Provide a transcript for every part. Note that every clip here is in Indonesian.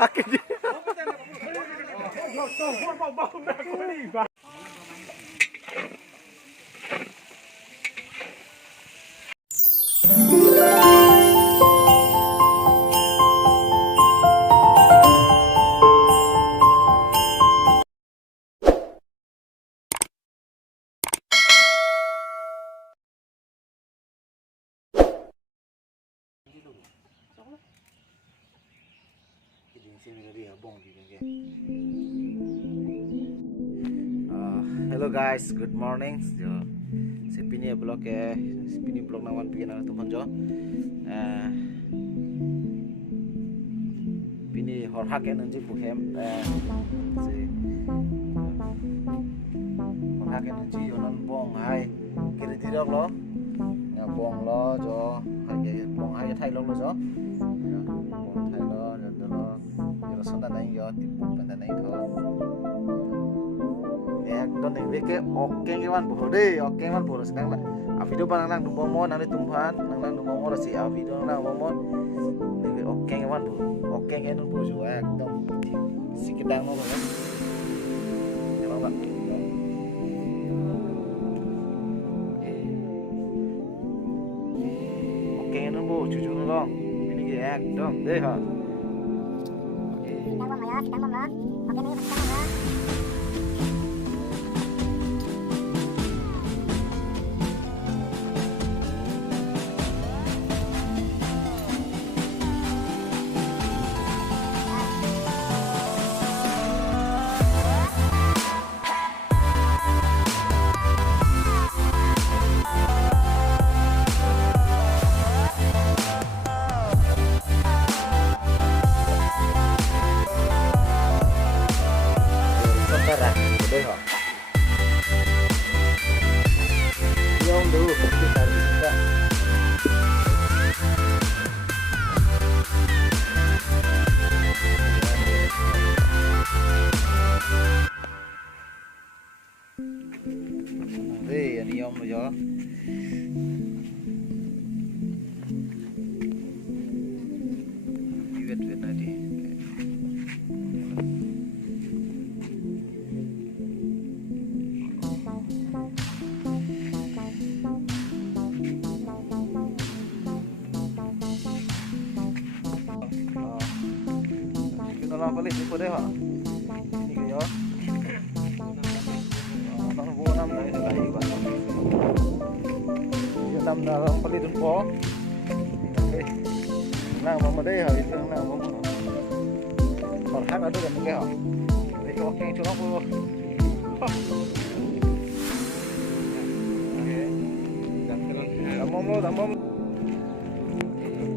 Akin dia. Hello guys, good morning. Sipini blog sipini blog naman bigyan na tumon jo. Pini horhaken nanti buhem. Si horhaken nanti yonon bong hai kiri dirok lo. Ya bong lo jo, hai bong hai thai lo jo. Bong thai lo jo lo. Yo sonda nai yo tipu penda nai tho. Ekdom nih, beke oke ngewan boh deh, oke ngewan boh sekarang lah. Video nang dumomon, nanti tumbuhan, nang dumomon si video nang dumomon, nih oke ngewan boh, oke ngewan boh juga ekdom si kedang nong kan, ya bang. Oke ngewan boh, cucu nolong, ini gitu ekdom deh ha. Kita mau ya, oke nih kita mau. Đây hả? Đi ông đủ cái tài gì cả. Đây anh đi ông rồi đó. Việt này đi. Nó có lịch của đây hả? Thì cái đó nó vô năm đấy là gì vậy? Năm là có lịch đúng có. Nào mà đây hả? Nào mà còn khác ở đây là một cái hả? Để cho cái chỗ nó vô. Đâm mông.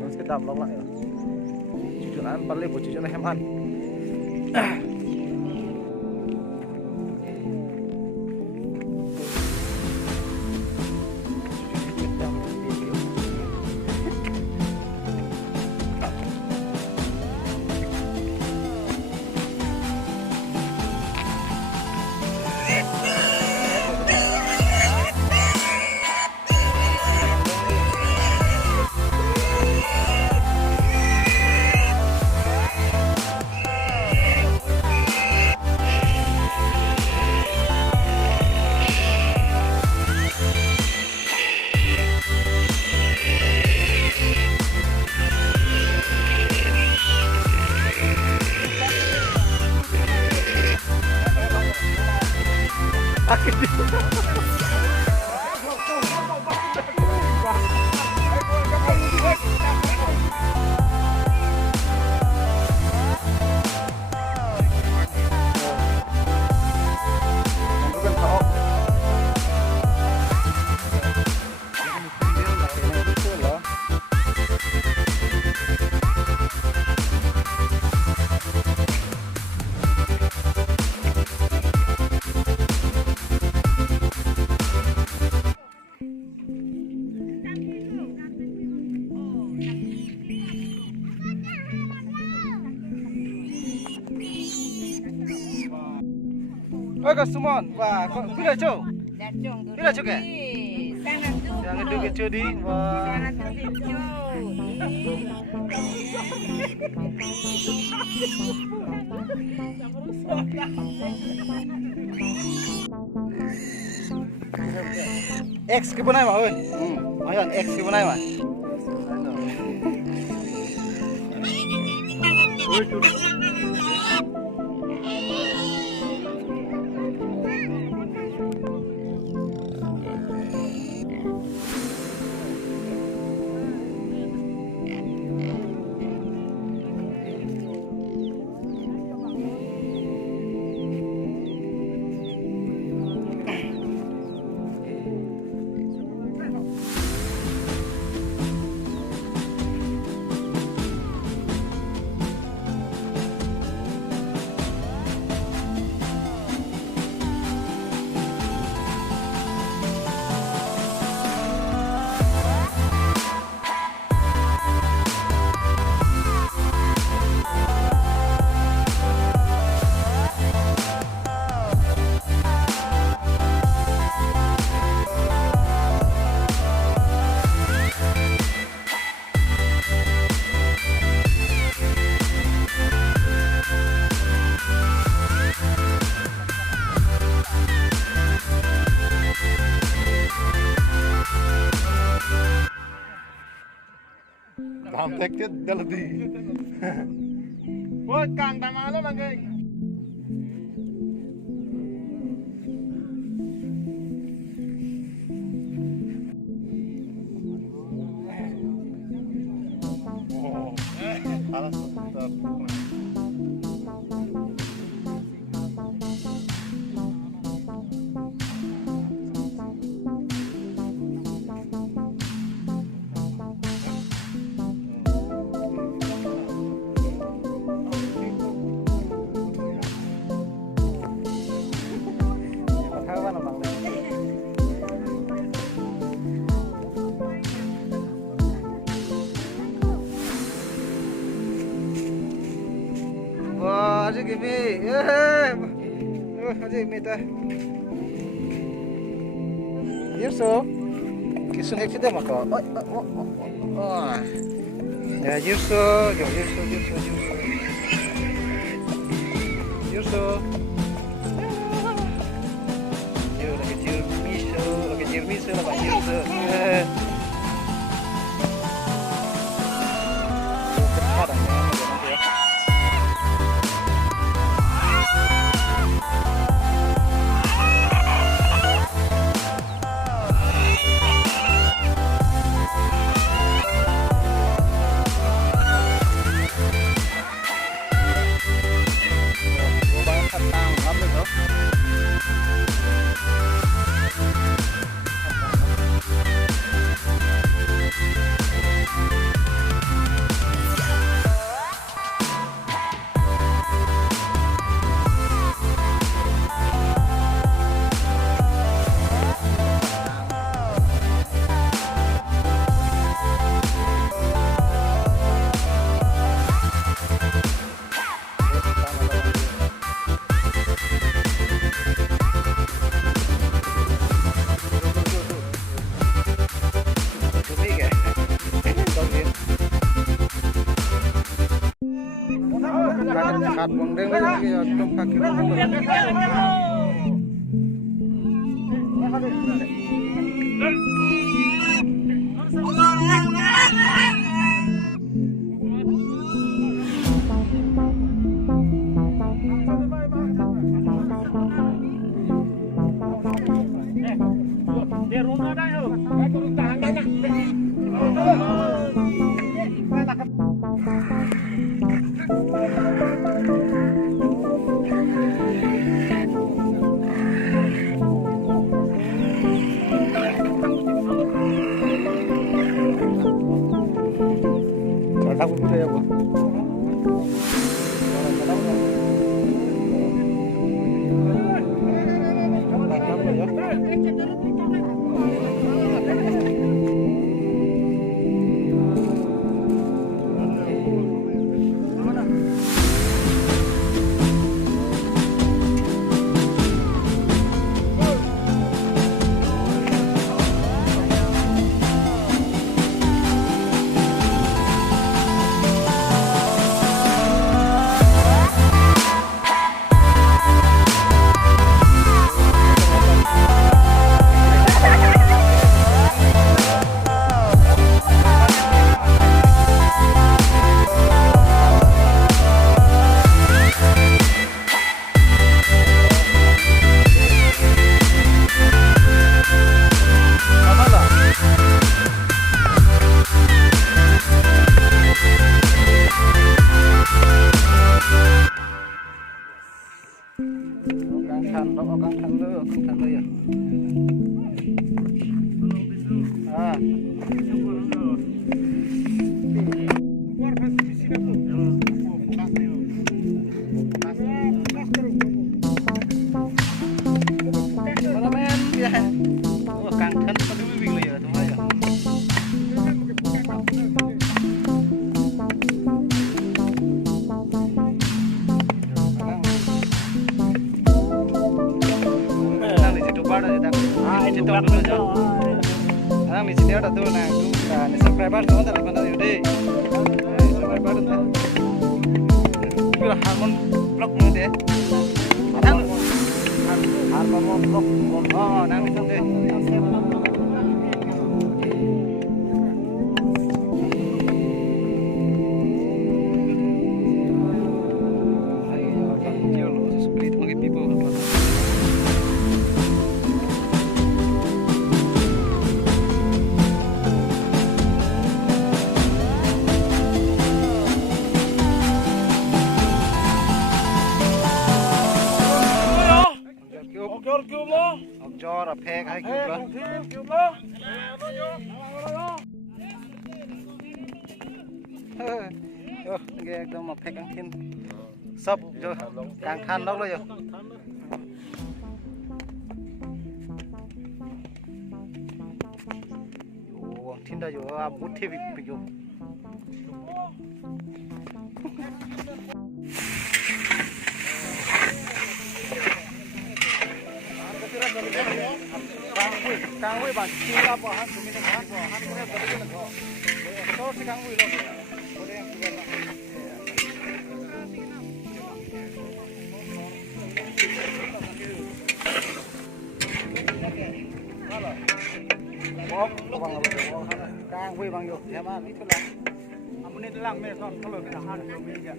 Nó sẽ đâm lóc lại rồi. Chuyện ăn bắt lên của chuyện này em ăn. Ôi có Sumon và cứ là châu. Cứ là châu kìa. Yang itu kecil di. X cái bên này mà ơi. Nói rằng X cái bên này mà. Làm thách thiết rất là đi. Ôi, càng tạm án lắm anh ơi. Wah, aja gini. Aja gini ta. Yusuf. Kisun ek sudah maka. Oh. Ya Yusuf, Yusuf. Yusuf. Yo, lagi Jirmiso lah Pak Yusuf. Kat bondeng lagi atau kaki Aku udah ya, Bu. nang di sini ada tuh nah ini subscriber kamu tak mana yaudah subscriber tuh kira harmon blog mana deh harmon blog oh nang itu deh Jor a peg hai cube yo ge ekdom a peg ang thin sab jo kang khan lok lo yo yo thin da yo a but the big yo Kang Wei bang, kita apa han sumi dengan han punya betul betul kau. Kau si Kang Wei loh, boleh yang kita lah. Kang Wei bang yo, ya mah itu lah. Amun ini lang meson kalau kita han sumi aja.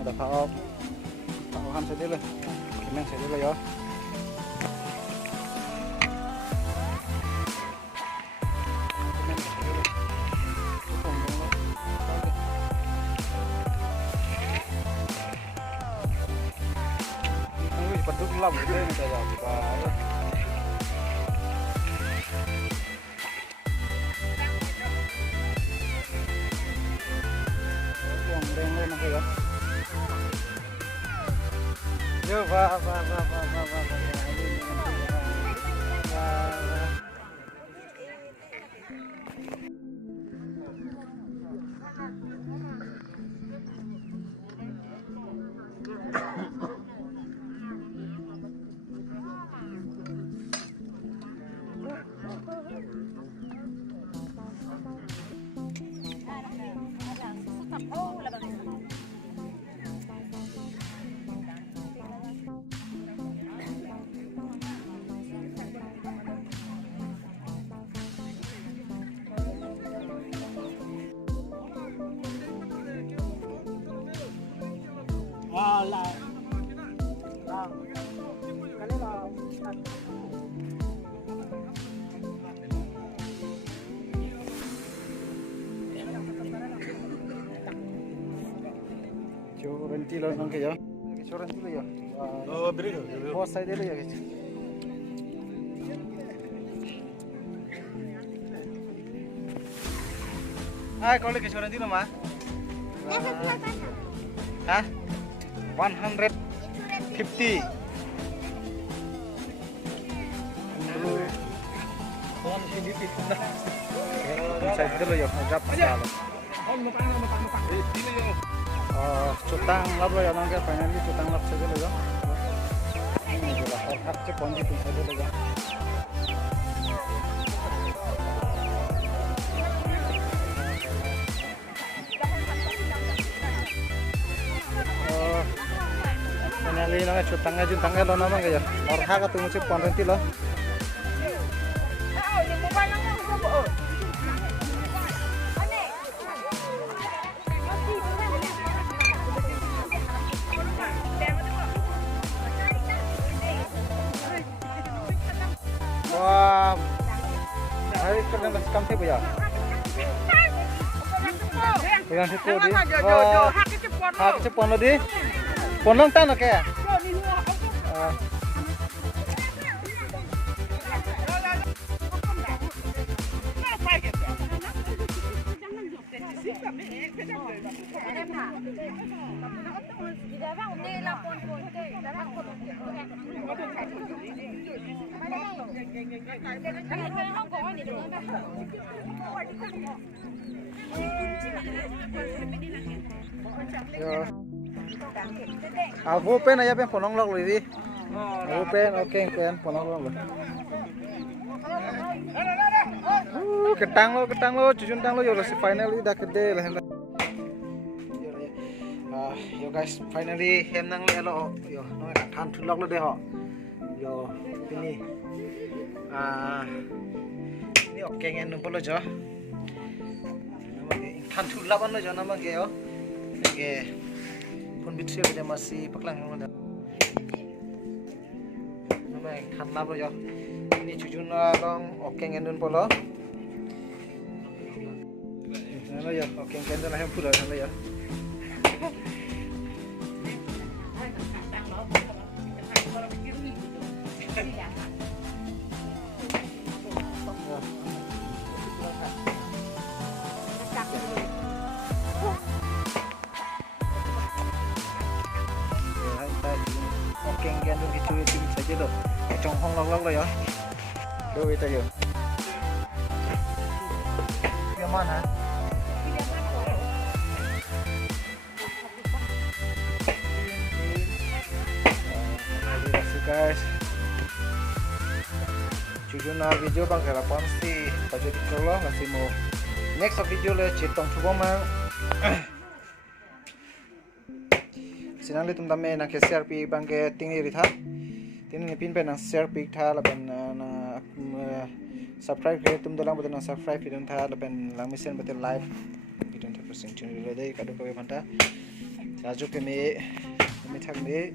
Ada paok paokan saja lah kemen saja lah ya ini cepat gelap gitu ini kayak apa yo va lại cái này là Cho renti lo nang kaya. Cho renti lo ya. Oh, beri ke? Bos saya dia lo ya. Ai kau lagi cho renti lo mah? Hah? 150. Saya dulu ya, agak salah. Cutang lap lo ya, nangke finally cutang lap saja lo ya. Ini juga hak cek kunci pun saja lo ya. Finally nangke cutangnya juntangnya lo nama kaya. Orang hak atau ngucap ponrenti lo. Wah, hari kerja masih kamti bu ya? Pegang situ di. Oh, hak cepon lo di. Ponlong tan oke. Yo. Vô pen này pen phonong lok lì đi. Vô pen ok pen phonong lok lì. Ketang lo, cucun tang lo yo si finally dah kede lah. Yo guys, finally hem nang le lo. Yo, noi than thu lok lo de ho. Yo, ini. Ini ok ngen nung polo jo. Than thu laban lo jo nama ge yo. Ge pun bitri beda masih paklang lo da. Nama than lab lo jo. Ini cucun long ok ngen nung polo. Ano ya, ok ngen dah hem pula ano ya. Keng gan dun itu saja lo. Trong hong lok lo ya. Do itu ya. Yang mana? Guys. Jujur na video bang harapan si budget kalau masih mau next video le citong coba mang. Sinang le tum dame na ke CRP bang ke tingni ritha tingni pin pe na CRP tha la ben na subscribe ke tum dalam betul na subscribe video tha la ben lang misen betul live video tha persen channel le dei kadu ko banta raju ke me thak me